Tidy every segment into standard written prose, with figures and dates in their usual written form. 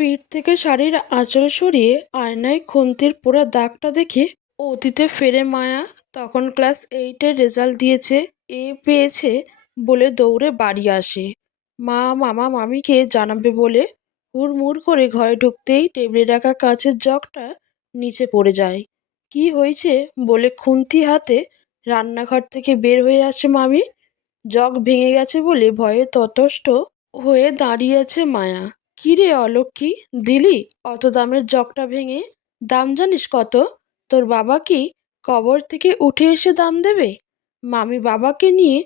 পিঠ থেকে শাড়ির আঁচল সরিয়ে আয়নায় খুন্তির পোড়া দাগটা দেখে অতীতে ফেরে মায়া। তখন ক্লাস 8-এর রেজাল্ট দিয়েছে, এ পেয়েছে বলে দৌড়ে বাড়ি আসে। মা মামা মামিকে জানাবে বলে হুড়মুড় করে ঘরে ঢুকতেই টেবিলে রাখা কাঁচের জগটা নিচে পড়ে যায়। কি হয়েছে বলে খুন্তি হাতে রান্নাঘর থেকে বের হয়ে আসে মামি। জগ ভেঙে গেছে বলে ভয়ে ততষ্ট হয়ে দাঁড়িয়ে আছে মায়া। কি রে অলক্ষী, দিলি অত দামের জগটা ভেঙে? দাম জানিস কত? তোর বাবা কি কবর থেকে উঠে এসে দাম দেবে? মামি বাবাকে নিয়ে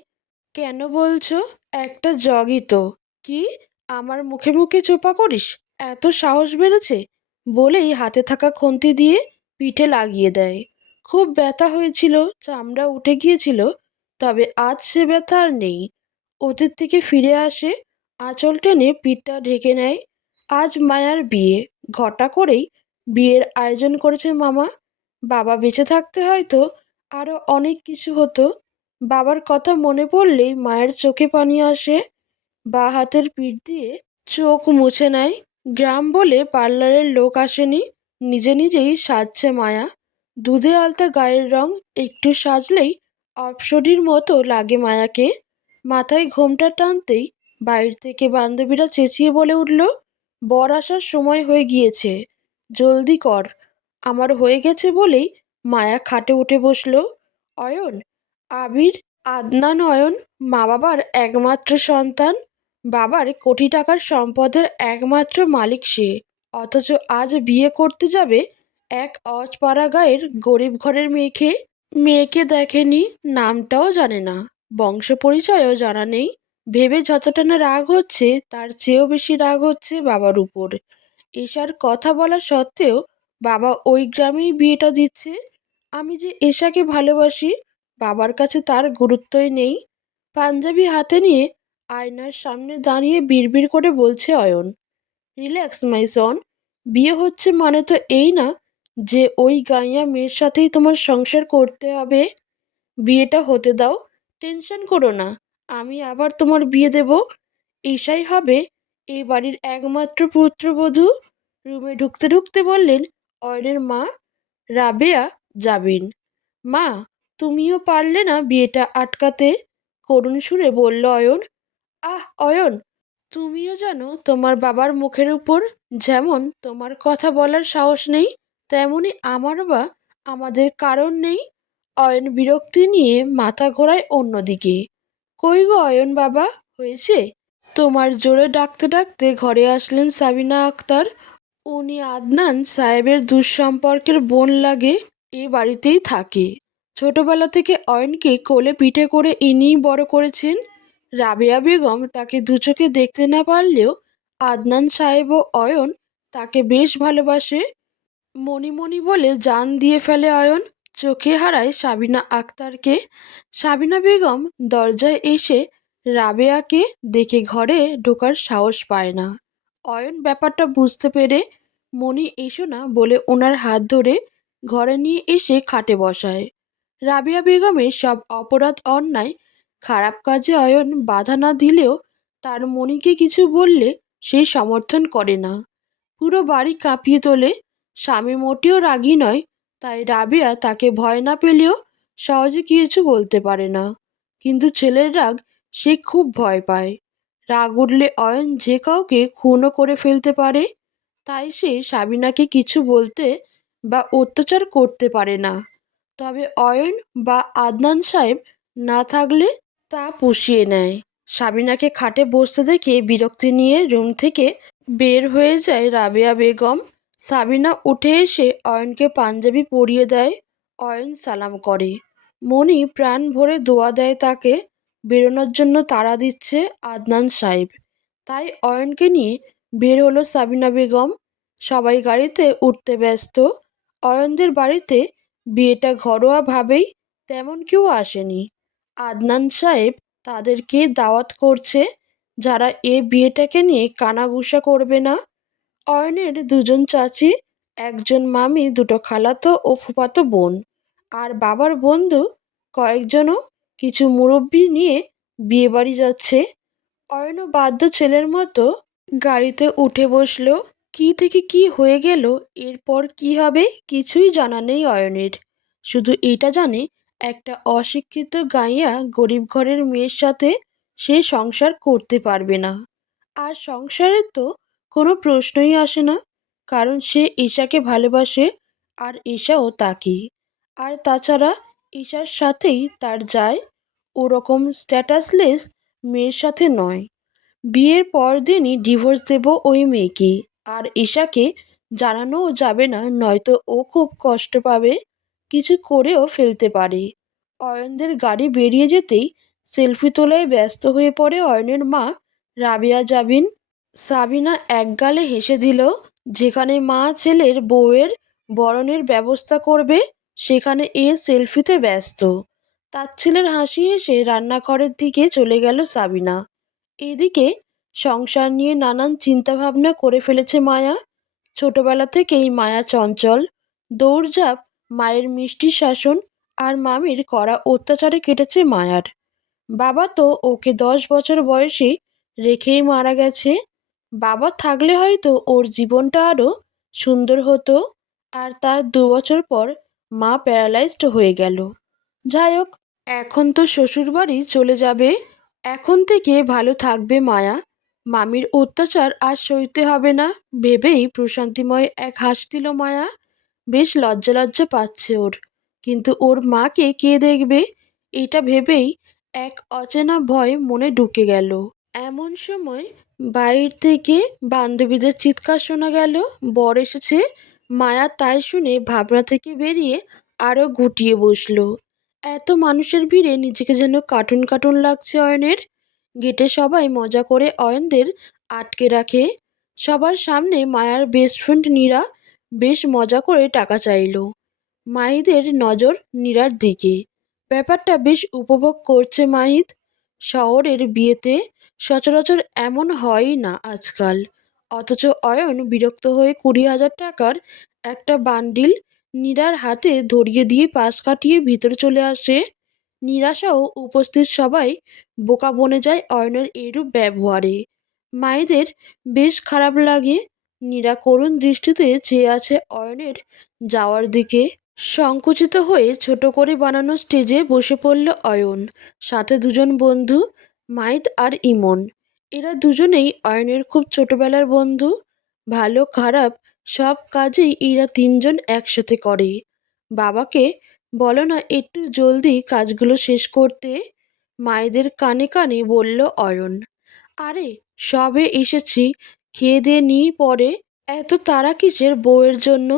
কেন বলছো? একটা জগই তো। কি, আমার মুখে মুখে চোপা করিস? এত সাহস বেড়েছে? বলেই হাতে থাকা খুন্তি দিয়ে পিঠে লাগিয়ে দেয়। খুব ব্যথা হয়েছিল, চামড়া উঠে গিয়েছিল, তবে আজ সে ব্যথা আর নেই। অতীত থেকে ফিরে আসে, আঁচল টেনে পিঠটা ঢেকে নেয়। আজ মায়ার বিয়ে, ঘটা করেই বিয়ের আয়োজন করেছে মামা। বাবা বেঁচে থাকতে হয়তো আরও অনেক কিছু হতো। বাবার কথা মনে পড়লেই মায়ের চোখে পানি আসে। বা হাতের পিঠ দিয়ে চোখ মুছে নেয়। গ্রাম বলে পার্লারের লোক আসেনি, নিজে নিজেই সাজছে মায়া। দুধে আলতা গায়ের রং, একটু সাজলেই অপ্সরীর মতো লাগে মায়াকে। মাথায় ঘোমটা টানতেই বাইরে থেকে বান্ধবীরা চেঁচিয়ে বলে উঠল, বর আসার সময় হয়ে গিয়েছে, জলদি কর। আমার হয়ে গেছে বলেই মায়া খাটে উঠে বসল। অয়ন, আবির, আদনান অয়ন মা বাবার একমাত্র সন্তান। বাবার কোটি টাকার সম্পদের একমাত্র মালিক সে। অথচ আজ বিয়ে করতে যাবে এক অজপাড়া গায়ের গরিব ঘরের মেয়েকে। মেয়েকে দেখেনি, নামটাও জানে না, বংশ পরিচয়ও জানা নেই। ভেবে যতটা না রাগ হচ্ছে, তার চেয়েও বেশি রাগ হচ্ছে বাবার উপর। এশার কথা বলা সত্ত্বেও বাবা ওই গ্রামেই বিয়েটা দিচ্ছে। আমি যে এশাকে ভালোবাসি, বাবার কাছে তার গুরুত্বই নেই। পাঞ্জাবি হাতে নিয়ে আয়নার সামনে দাঁড়িয়ে বিড়বিড় করে বলছে অয়ন, রিল্যাক্স মাই সন। বিয়ে হচ্ছে মানে তো এই না যে ওই গাইয়া মেয়ের সাথেই তোমার সংসার করতে হবে। বিয়েটা হতে দাও, টেনশন করো না, আমি আবার তোমার বিয়ে দেব। ঈশাই হবে এই বাড়ির একমাত্র পুত্রবধূ। রুমে ঢুকতে ঢুকতে বললেন অয়নের মা রাবেয়া জাবিন। মা, তুমিও পারলে না বিয়েটা আটকাতে? করুণ সুরে বলল অয়ন। আহ অয়ন, তুমিও জানো তোমার বাবার মুখের উপর যেমন তোমার কথা বলার সাহস নেই, তেমনি আমারও বা আমাদের কারণ নেই। অয়ন বিরক্তি নিয়ে মাথা ঘোরায় অন্যদিকে। কই গো অয়ন বাবা, হয়েছে? তোমার জোরে ডাকতে ডাকতে ঘরে আসলেন সাবিনা আক্তার। উনি আদনান সাহেবের দুঃসম্পর্কের বোন লাগে, এ বাড়িতেই থাকে। ছোটবেলা থেকে অয়নকে কোলে পিঠে করে ইনিই বড় করেছেন। রাবেয়া বেগম তাকে দু চোখে দেখতে না পারলেও আদনান সাহেব ও অয়ন তাকে বেশ ভালোবাসে। মণি মণি বলে জান দিয়ে ফেলে অয়ন, চোখে হারায় সাবিনা আক্তারকে। সাবিনা বেগম দরজায় এসে রাবেয়াকে দেখে ঘরে ঢোকার সাহস পায় না। অয়ন ব্যাপারটা বুঝতে পেরে মণি এসো না বলে ওনার হাত ধরে ঘরে নিয়ে এসে খাটে বসায়। রাবেয়া বেগমের সব অপরাধ অন্যায় খারাপ কাজে অয়ন বাধা না দিলেও তার মণিকে কিছু বললে সে সমর্থন করে না। পুরো বাড়ি কাঁপিয়ে তোলে। স্বামী মোটেও রাগী নয়, তাই রাবেয়া তাকে ভয় না পেলেও সহজে কিছু বলতে পারে না। কিন্তু ছেলের রাগ সে খুব ভয় পায়। রাগ উঠলে অয়ন যে কাউকে খুনও করে ফেলতে পারে। তাই সে সাবিনাকে কিছু বলতে বা অত্যাচার করতে পারে না। তবে অয়ন বা আদনান সাহেব না থাকলে তা পুষিয়ে নেয়। সাবিনাকে খাটে বসতে দেখে বিরক্তি নিয়ে রুম থেকে বের হয়ে যায় রাবেয়া বেগম। সাবিনা উঠে এসে অয়নকে পাঞ্জাবি পরিয়ে দেয়। অয়ন সালাম করে। মণি প্রাণ ভরে দোয়া দেয় তাকে। বেরোনোর জন্য তাড়া দিচ্ছে আদনান সাহেব। তাই অয়নকে নিয়ে বের হলো সাবিনা বেগম। সবাই গাড়িতে উঠতে ব্যস্ত। অয়নদের বাড়িতে বিয়েটা ঘরোয়াভাবেই, তেমন কেউ আসেনি। আদনান সাহেব তাদেরকে দাওয়াত করছে, যারা এ বিয়েটাকে নিয়ে কানাঘুষা করবে না। অয়নের দুজন চাচি, একজন মামি, দুটো খালাতো ও ফুফাতো বোন, আর বাবার বন্ধু কয়েকজনও কিছু মুরব্বি নিয়ে বিয়েবাড়ি যাচ্ছে। অয়নও বাধ্য ছেলের মতো গাড়িতে উঠে বসলো। কি থেকে কি হয়ে গেল, এরপর কি হবে কিছুই জানা নেই অয়নের। শুধু এটা জানে একটা অশিক্ষিত গাইয়া গরিব ঘরের মেয়ের সাথে সে সংসার করতে পারবে না। আর সংসারের তো কোনো প্রশ্নই আসে না, কারণ সে ঈশাকে ভালোবাসে আর ঈশাও তাকে। আর তাছাড়া ঈশার সাথেই তার যায়, ওরকম স্ট্যাটাসলেস মেয়ের সাথে নয়। বিয়ের পরদিনই ডিভোর্স দেব ওই মেয়েকে। আর ঈশাকে জানানোও যাবে না, নয়তো ও খুব কষ্ট পাবে, কিছু করেও ফেলতে পারে। অয়নদের গাড়ি বেরিয়ে যেতেই সেলফি তোলায় ব্যস্ত হয়ে পড়ে অয়নের মা রাবেয়া জাবিন। সাবিনা একগালে হেসে দিল। যেখানে মা ছেলের বউয়ের বরণের ব্যবস্থা করবে, সেখানে এ সেলফিতে ব্যস্ত। তার ছেলের হাসি হেসে রান্নাঘরের দিকে চলে গেল সাবিনা। এদিকে সংসার নিয়ে নানান চিন্তাভাবনা করে ফেলেছে মায়া। ছোটবেলা থেকেই মায়া চঞ্চল, দৌড়ঝাঁপ, মায়ের মিষ্টি শাসন আর মামির কড়া অত্যাচারে কেটেছে মায়ার। বাবা তো ওকে 10 বছর বয়সে রেখেই মারা গেছে। বাবা থাকলে হয়তো ওর জীবনটা আরও সুন্দর হতো। আর তার 2 বছর পর মা প্যারালাইজড হয়ে গেল। যাই হোক, এখন তো শ্বশুরবাড়ি চলে যাবে। এখন থেকে ভালো থাকবে মায়া। মামির অত্যাচার আর সইতে হবে না ভেবেই প্রশান্তিময় এক হাসি দিল মায়া। বেশ লজ্জা লজ্জা পাচ্ছে ওর, কিন্তু ওর মাকে কে দেখবে, এটা ভেবেই এক অচেনা ভয় মনে ঢুকে গেল। এমন সময় বাইরে থেকে বান্ধবীদের চিৎকার শোনা গেল, বর এসেছে। মায়া তাই শুনে ভাবনা থেকে বেরিয়ে আরও গুটিয়ে বসলো। এত মানুষের ভিড়ে নিজেকে যেন কার্টুন কার্টুন লাগছে অয়নের। গেটে সবাই মজা করে অয়নদের আটকে রাখে। সবার সামনে মায়ার বেস্ট ফ্রেন্ড নীরা বেশ মজা করে টাকা চাইলো। মাহিদের নজর নীরার দিকে। ব্যাপারটা বেশ উপভোগ করছে মাহিদ। শহরের বিয়েতে সচরাচর এমন হয়ই না আজকাল। অথচ অয়ন বিরক্ত হয়ে 20,000 টাকার একটা বান্ডিল নীরার হাতে ধরিয়ে দিয়ে পাশ কাটিয়ে ভিতরে চলে আসে। নীরাসহ উপস্থিত সবাই বোকা বনে যায় অয়নের এইরূপ ব্যবহারে। মায়েদের বেশ খারাপ লাগে। নীরা করুণ দৃষ্টিতে চেয়ে আছে অয়নের যাওয়ার দিকে। সংকুচিত হয়ে ছোট করে বানানো স্টেজে বসে পড়ল অয়ন, সাথে দুজন বন্ধু, মাইদ আর ইমন। এরা দুজনেই অয়নের খুব ছোটবেলার বন্ধু। ভালো খারাপ সব কাজেই এরা তিনজন একসাথে করে। বাবাকে বলো না একটু জলদি কাজগুলো শেষ করতে, মায়েদের কানে কানে বলল অয়ন। আরে সবে এসেছি, খেয়ে দিয়ে নিই পরে, এত তাড়া কিসের বউয়ের জন্য?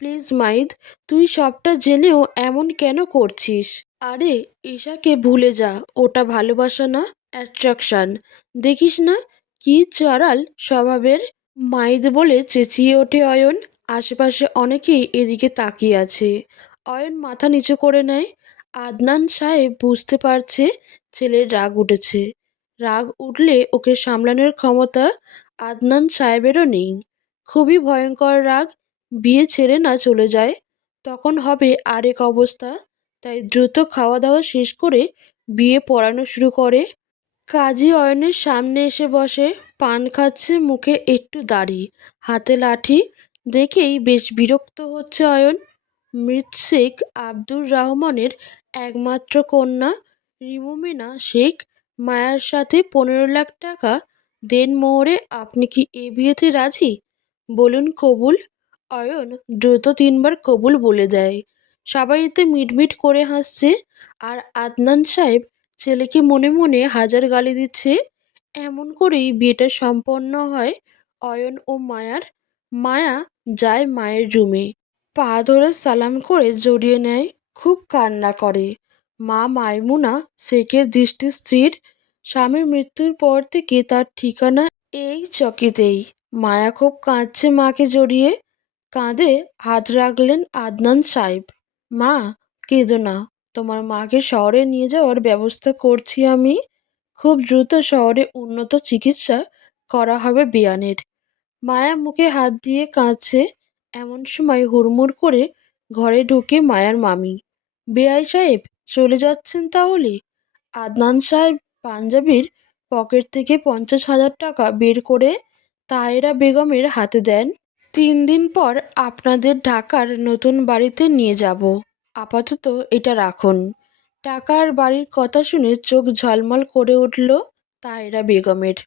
প্লিজ মাইদ, তুই সবটা জেনেও এমন কেন করছিস? আরে ঈশাকে ভুলে যা, ওটা ভালোবাসা না, অ্যাট্রাকশন। দেখিস না কি চারাল স্বভাবের? মাইদ বলে চেঁচিয়ে ওঠে অয়ন। আশেপাশে অনেকেই এদিকে তাকিয়ে আছে। অয়ন মাথা নিচু করে নেয়। আদনান সাহেব বুঝতে পারছে ছেলের রাগ উঠেছে। রাগ উঠলে ওকে সামলানোর ক্ষমতা আদনান সাহেবেরও নেই। খুবই ভয়ঙ্কর রাগ। বিয়ে ছেড়ে না চলে যায়, তখন হবে আরেক অবস্থা। তাই দ্রুত খাওয়া দাওয়া শেষ করে বিয়ে পড়ানো শুরু করে। কাজী অয়নের সামনে এসে বসে, পান খাচ্ছে, মুখে একটু দাড়ি, হাতে লাঠি। দেখেই বেশ বিরক্ত হচ্ছে অয়ন। মৃত শেখ আব্দুর রহমানের একমাত্র কন্যা রিমুমিনা শেখ মায়ার সাথে 15 লাখ টাকা দেনমোহরে। আপনি কি এ বিয়েতে রাজি? বলুন কবুল। অয়ন দ্রুত 3বার কবুল বলে দেয়। সবাই এতে মিটমিট করে হাসছে। আর আদনান সাহেব ছেলেকে মনে মনে হাজার গালি দিচ্ছে। এমন করেই বিয়েটা সম্পন্ন হয় অয়ন ও মায়ার। মায়া যায় মায়ের রুমে, পা ধরে সালাম করে জড়িয়ে নেয়, খুব কান্না করে। মা মাইমুনা শেখের দৃষ্টি স্থির। স্বামীর মৃত্যুর পর থেকে তার ঠিকানা এই চকিতেই। মায়া খুব কাঁদছে মাকে জড়িয়ে। কাঁধে হাত রাখলেন আদনান সাহেব। মা, কেঁদো না, তোমার মাকে শহরে নিয়ে যাওয়ার ব্যবস্থা করছি আমি। খুব দ্রুত শহরে উন্নত চিকিৎসা করা হবে বিয়ানের। মায়া মুখে হাত দিয়ে কাঁদছে। এমন সময় হুড়মুড় করে ঘরে ঢুকে মায়ার মামি। বেআই সাহেব চলে যাচ্ছেন তাহলে? আদনান সাহেব পাঞ্জাবির পকেট থেকে 50,000 টাকা বের করে তাহেরা বেগমের হাতে দেন। 3 দিন পর আপনাদের ঢাকার নতুন বাড়িতে নিয়ে যাব, আপাতত এটা রাখুন। টাকার বাড়ির কথা শুনে চোখ ঝলমল করে উঠল তাহেরা বেগমের।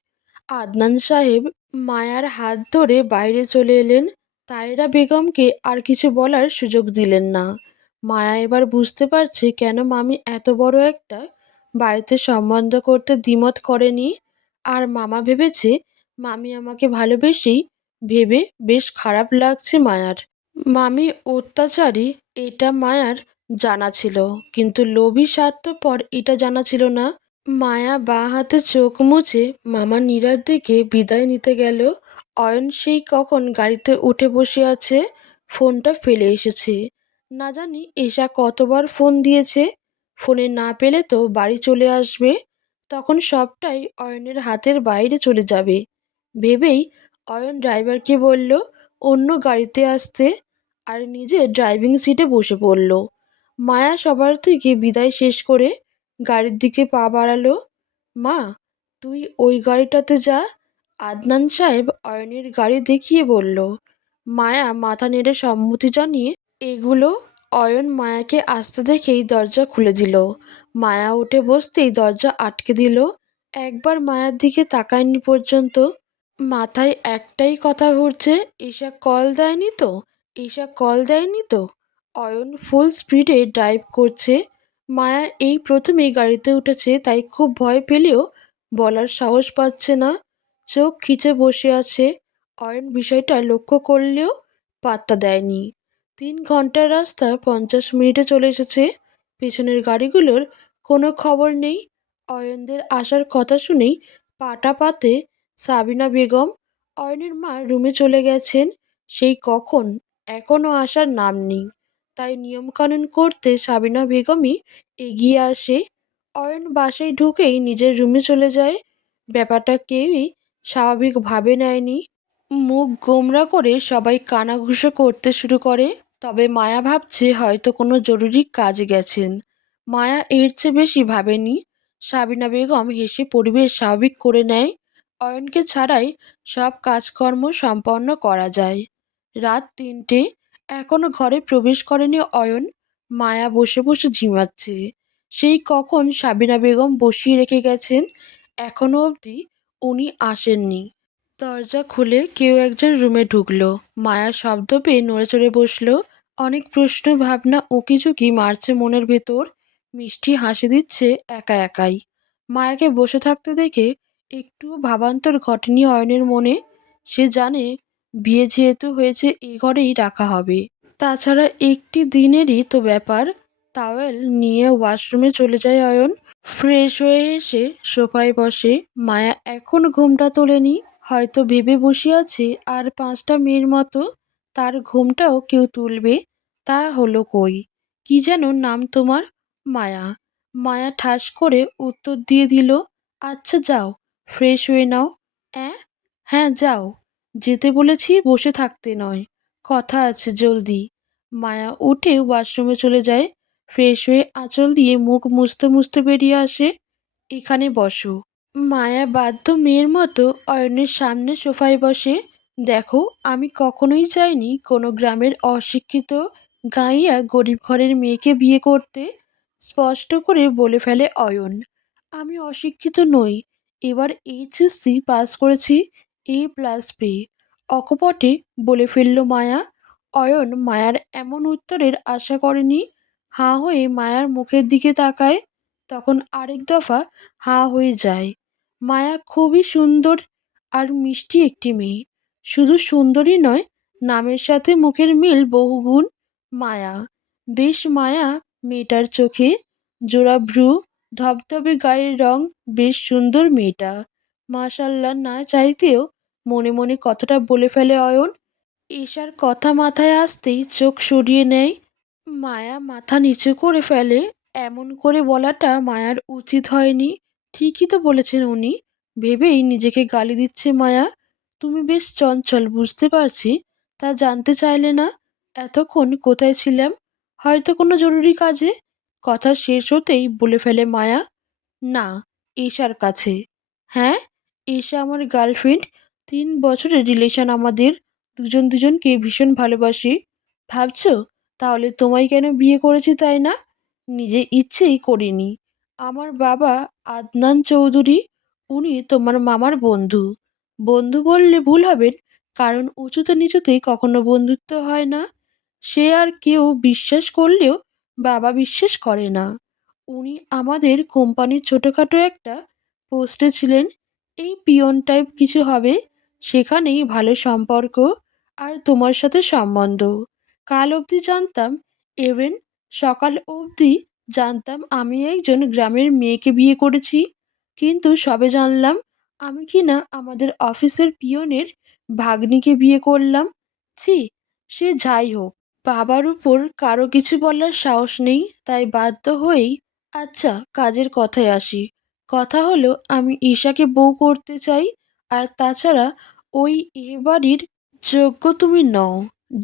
আদনান সাহেব মায়ার হাত ধরে বাইরে চলে এলেন। তাহেরা বেগমকে আর কিছু বলার সুযোগ দিলেন না। মায়া এবার বুঝতে পারছে কেন মামি এত বড় একটা বাড়িতে সম্বন্ধ করতে দ্বিমত করেনি। আর মামা ভেবেছে মামি আমাকে ভালোবেসেই ভেবে বেশ খারাপ লাগছে মায়ার। মামি অত্যাচারী এটা মায়ার জানা ছিল, কিন্তু লোভী স্বার্থপর এটা জানা ছিল না। মায়া বাঁ হাতে চোখ মুছে মামা নীরার দিকে বিদায় নিতে গেল। অয়ন সেই কখন গাড়িতে উঠে বসে আছে, ফোনটা ফেলে এসেছে। না জানি এশা কতবার ফোন দিয়েছে, ফোনে না পেলে তো বাড়ি চলে আসবে, তখন সবটাই অয়নের হাতের বাইরে চলে যাবে ভেবেই অয়ন ড্রাইভারকে বলল অন্য গাড়িতে আসতে, আর নিজে ড্রাইভিং সিটে বসে পড়ল। মায়া সবার থেকে বিদায় শেষ করে গাড়ির দিকে পা বাড়ালো। মা, তুই ওই গাড়িটাতে যা, আদনান সাহেব অয়নের গাড়ি দেখিয়ে বলল। মায়া মাথা নেড়ে সম্মতি জানিয়ে এগুলো। অয়ন মায়াকে আসতে দেখেই দরজা খুলে দিল। মায়া উঠে বসতেই দরজা আটকে দিল। একবার মায়ার দিকে তাকায়নি পর্যন্ত। মাথায় একটাই কথা ঘুরছে, ঈশা কল দেয়নি তো, ঈশা কল দেয়নি তো। অয়ন ফুল স্পিডে ড্রাইভ করছে। মায়া এই প্রথমেই গাড়িতে উঠেছে, তাই খুব ভয় পেলেও বলার সাহস পাচ্ছে না। চোখ খিচে বসে আছে। অয়ন বিষয়টা লক্ষ্য করলেও পাত্তা দেয়নি। 3 ঘন্টার রাস্তা 50 মিনিটে চলে এসেছে। পেছনের গাড়িগুলোর কোনো খবর নেই। অয়নদের আসার কথা শুনেই পাটা পাতে সাবিনা বেগম। অয়নের মা রুমে চলে গেছেন সেই কখন, এখনও আসার নাম নেই। তাই নিয়মকানুন করতে সাবিনা বেগমই এগিয়ে আসে। অয়ন বাসায় ঢুকেই নিজের রুমে চলে যায়। ব্যাপারটা কেউই স্বাভাবিকভাবে নেয়নি। মুখ গোমড়া করে সবাই কানাঘুষো করতে শুরু করে। তবে মায়া ভাবছে হয়তো কোনো জরুরি কাজে গেছেন। মায়া এর চেয়ে বেশি ভাবেনি। সাবিনা বেগম হেসে পরিবেশ স্বাভাবিক করে নেয়। অয়নকে ছাড়াই সব কাজকর্ম সম্পন্ন করা যায়। রাত 3টে, এখনো ঘরে প্রবেশ করেনি অয়ন। মায়া বসে বসে ঝিমাচ্ছে। সেই কখন সাবিনা বেগম বসিয়ে রেখে গেছেন, এখনো অবধি উনি আসেননি। দরজা খুলে কেউ একজন রুমে ঢুকলো। মায়া শব্দ পেয়ে নড়েচড়ে বসলো। অনেক প্রশ্ন ভাবনা উকিঝুঁকি মারছে মনের ভেতর। মিষ্টি হাসি দিচ্ছে একা একাই। মায়াকে বসে থাকতে দেখে একটুও ভাবান্তর ঘটেনি অয়নের মনে। সে জানে বিয়ে যেহেতু হয়েছে এ ঘরেই রাখা হবে। তাছাড়া একটি দিনেরই তো ব্যাপার। টাওয়েল নিয়ে ওয়াশরুমে চলে যায় অয়ন। ফ্রেশ হয়ে এসে সোফায় বসে। মায়া এখন ঘুমটা তোলেনি, হয়তো ভেবে বসে আছে আর 5টা মেয়ের মতো তার ঘুমটাও কেউ তুলবে। তা হলো কই। কি যেন নাম তোমার? মায়া। মায়া ঠাস করে উত্তর দিয়ে দিল, আচ্ছা যাও, ফ্রেশ হয়ে নাও। অ্যাঁ? হ্যাঁ যাও, যেতে বলেছি, বসে থাকতে নয়, কথা আছে, জলদি। মায়া উঠে ওয়াশরুমে চলে যায়। ফ্রেশ হয়ে আঁচল দিয়ে মুখ মুছতে মুছতে বেরিয়ে আসে। এখানে বসো। মায়া বাধ্য মেয়ের মতো অয়নের সামনে সোফায় বসে। দেখো, আমি কখনোই চাইনি কোনো গ্রামের অশিক্ষিত গাঁইয়া গরিব ঘরের মেয়েকে বিয়ে করতে। স্পষ্ট করে বলে ফেলে অয়ন। আমি অশিক্ষিত নই, এবার এইচএসসি পাস করেছি, A+ পেয়ে। অকপটে বলে ফেলল মায়া। অয়ন মায়ার এমন উত্তরের আশা করেনি। হাঁ হয়ে মায়ার মুখের দিকে তাকায়, তখন আরেক দফা হাঁ হয়ে যায়। মায়া খুবই সুন্দর আর মিষ্টি একটি মেয়ে। শুধু সুন্দরী নয়, নামের সাথে মুখের মিল বহুগুণ। মায়া, বেশ মায়া মেয়েটার চোখে। জোড়া ভ্রু, ধবধবে গায়ের রং, বেশ সুন্দর মেয়েটা। মাশাল্লাহ না চাইতেও মনে মনে কথাটা বলে ফেলে অয়ন। ঈশার কথা মাথায় আসতেই চোখ সরিয়ে নেয়। মায়া মাথা নিচু করে ফেলে। এমন করে বলাটা মায়ার উচিত হয়নি। ঠিকই তো বলেছেন উনি, ভেবেই নিজেকে গালি দিচ্ছে মায়া। তুমি বেশ চঞ্চল, বুঝতে পারছি। তা জানতে চাইলে না এতক্ষণ কোথায় ছিলাম? হয়তো কোনো জরুরি কাজে। কথা শেষ হতেই বলে ফেলে মায়া, না, ঈশার কাছে। হ্যাঁ, ঈশা আমার গার্লফ্রেন্ড। 3 বছরের রিলেশন আমাদের, দুজন দুজনকে ভীষণ ভালোবাসি। ভাবছো তাহলে তোমায় কেন বিয়ে করেছি তাই না? নিজে ইচ্ছেই করিনি। আমার বাবা আদনান চৌধুরী, উনি তোমার মামার বন্ধু। বন্ধু বললে ভুল হবেন, কারণ উঁচুতে নিচুতেই কখনো বন্ধুত্ব হয় না। সে আর কেউ বিশ্বাস করলেও বাবা বিশ্বাস করে না। উনি আমাদের কোম্পানির ছোটোখাটো একটা পোস্টে ছিলেন, এই পিয়ন টাইপ কিছু হবে। সেখানেই ভালো সম্পর্ক আর তোমার সাথে সম্বন্ধ। কাল অবধি জানতাম, ইভেন সকাল অবধি জানতাম আমি একজন গ্রামের মেয়েকে বিয়ে করেছি। কিন্তু সবে জানলাম আমি কিনা আমাদের অফিসের পিয়নের ভাগ্নিকে বিয়ে করলাম। ছি, সে যাই হোক, বাবার উপর কারো কিছু বলার সাহস নেই, তাই বাধ্য হয়েই। আচ্ছা, কাজের কথায় আসি। কথা হলো আমি ঈশাকে বউ করতে চাই। আর তাছাড়া ওই এ বাড়ির যোগ্য তুমি নও।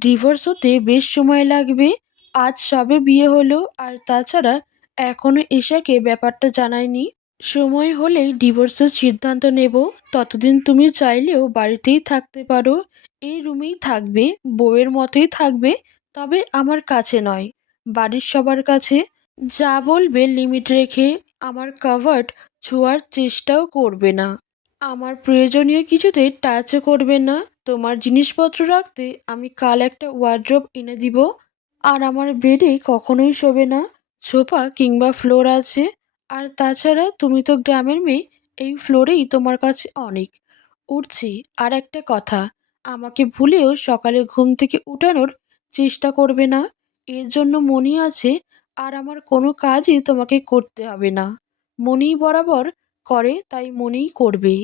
ডিভোর্স হতে বেশ সময় লাগবে। আজ সবে বিয়ে হলো, আর তাছাড়া এখনো ঈশাকে ব্যাপারটা জানায়নি। সময় হলেই ডিভোর্সের সিদ্ধান্ত নেব। ততদিন তুমি চাইলেও বাড়িতেই থাকতে পারো। এই রুমেই থাকবে, বউয়ের মতোই থাকবে, তবে আমার কাছে নয়, বাড়ির সবার কাছে। যা বলবে লিমিট রেখে। আমার কাভার্ড ছোঁয়ার চেষ্টাও করবে না। আমার প্রয়োজনীয় কিছুতে টাচও করবে না। তোমার জিনিসপত্র রাখতে আমি কাল একটা ওয়ার্ড্রোব এনে দিব। আর আমার বেডে কখনোই শোবে না, সোফা কিংবা ফ্লোর আছে। আর তাছাড়া তুমি তো গ্রামের মেয়ে, এই ফ্লোরেই তোমার কাছে অনেক। উঠছি। আর একটা কথা, আমাকে ভুলেও সকালে ঘুম থেকে উঠানোর চেষ্টা করবে না। এর জন্য মনি আছে। আর আমার কোনো কাজই তোমাকে করতে হবে না। মনিই বরাবর করে, তাই মনিই করবে।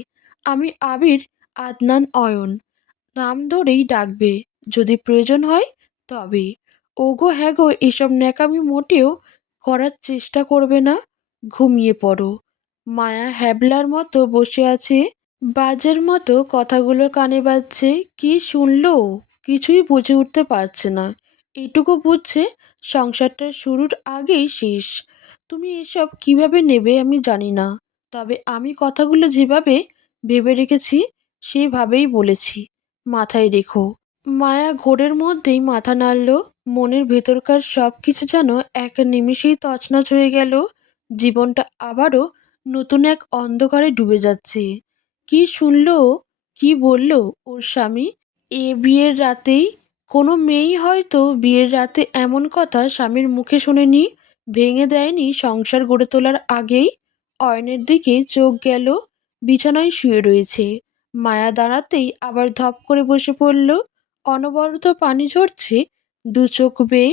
আমি আবির, আদনান অয়ন নাম ধরেই ডাকবে, যদি প্রয়োজন হয় তবে। ওগো হ্যাঁ গো, এসব ন্যাকামি মোটেও করার চেষ্টা করবে না। ঘুমিয়ে পড়ো। মায়া হ্যাবলার মতো বসে আছে। বাজের মতো কথাগুলো কানে বাজছে। কি শুনলো কিছুই বুঝে উঠতে পারছে না। এটুকু বুঝছে সংসারটা শুরুর আগেই শেষ। তুমি এসব কিভাবে নেবে আমি জানি না, তবে আমি কথাগুলো যেভাবে ভেবে রেখেছি সেভাবেই বলেছি, মাথায় রেখো। মায়া ঘোরের মধ্যেই মাথা নাড়ল। মনের ভেতরকার সব কিছু যেন এক নিমিষেই তছনছ হয়ে গেল। জীবনটা আবারও নতুন এক অন্ধকারে ডুবে যাচ্ছে। কি শুনলো ও? কি বলল ওর স্বামী বিয়ের রাতেই? কোনো মেয়েই হয়তো বিয়ের রাতে এমন কথা স্বামীর মুখে শোনেনি, ভেঙে দেয়নি সংসার গড়ে তোলার আগেই। অয়নের দিকে চোখ গেল। বিছানায় শুয়ে রয়েছে। মায়া দাঁড়াতেই আবার ধপ করে বসে পড়ল। অনবরত পানি ঝরছে দু চোখ বেয়ে।